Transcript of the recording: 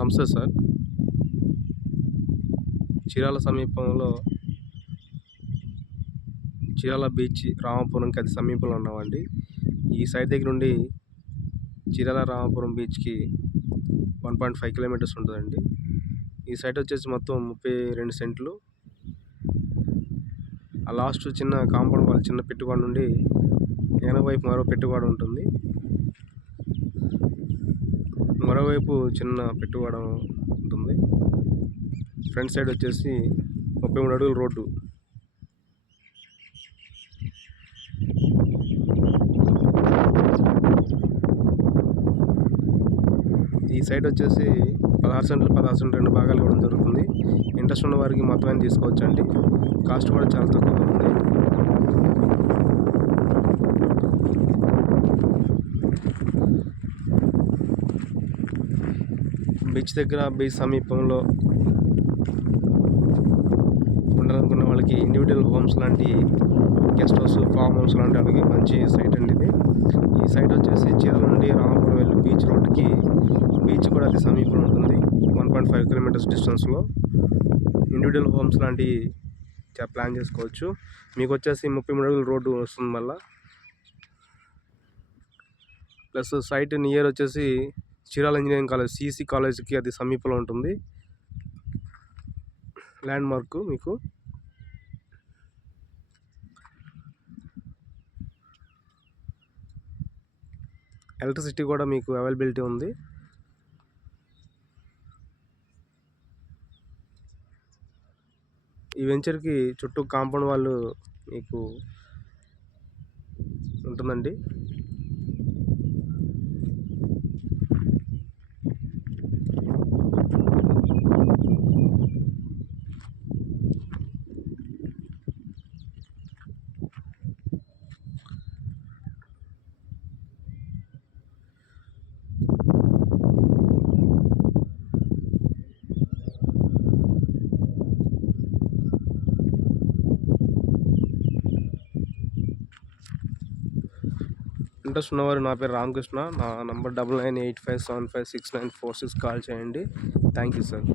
నమస్తే సార్. చీరాల సమీపంలో చీరాల బీచ్ రామాపురంకి అతి సమీపంలో ఉన్నామండి. ఈ సైడ్ దగ్గర నుండి చీరాల రామాపురం బీచ్‌కి 1.5 కిలోమీటర్స్ ఉంటుందండి. ఈ సైడ్ వచ్చేసి మొత్తం 32 సెంట్లు. ఆ లాస్ట్ చిన్న కాంపౌండ్ వాల్ చిన్న పెట్టుగోడ నుండి వెనక వైపు మరో పెట్టుగోడ ఉంటుంది. మరోవైపు చిన్న పెట్టుగోడ ఉంటుంది. ఫ్రంట్ సైడ్ వచ్చేసి 33 అడుగుల రోడ్డు. ఈ సైడ్ వచ్చేసి 16 సెంట్లు 16 సెంట్లు 2 భాగాలు ఇవ్వడం జరుగుతుంది. ఇంట్రెస్ట్ ఉన్న వారికి మొత్తం తీసుకోవచ్చండి. కాస్ట్ కూడా చాలా తక్కువగా ఉంది. బీచ్ దగ్గర బీచ్ సమీపంలో ఉండాలనుకున్న వాళ్ళకి ఇండివిజువల్ హోమ్స్ లాంటి గెస్ట్ హౌస్, ఫామ్ హౌస్ లాంటి వాళ్ళకి మంచి సైట్ అండి ఇది. ఈ సైట్ వచ్చేసి చీరాల నుండి రామాపురం వెళ్ళి బీచ్ రోడ్కి బీచ్ కూడా అతి సమీపంలో ఉంటుంది. 1.5 కిలోమీటర్స్ డిస్టెన్స్లో ఇండివిజువల్ హోమ్స్ లాంటివి ప్లాన్ చేసుకోవచ్చు. మీకు వచ్చేసి 33 అడుగుల రోడ్డు వస్తుంది. మళ్ళీ ప్లస్ సైట్ నియర్ వచ్చేసి చీరాల ఇంజనీరింగ్ కాలేజ్ సిసి కాలేజ్కి అది సమీపంలో ఉంటుంది. ల్యాండ్ మార్క్ మీకు ఎలక్ట్రిసిటీ కూడా మీకు అవైలబిలిటీ ఉంది. ఈ వెంచర్కి చుట్టూ కాంపౌండ్ వాళ్ళు మీకు ఉంటుందండి. ఇంట్రెస్ట్ ఉన్నవారు నా పేరు రామకృష్ణ. నా నంబర్ 9985756946 కాల్ చేయండి. Thank you sir.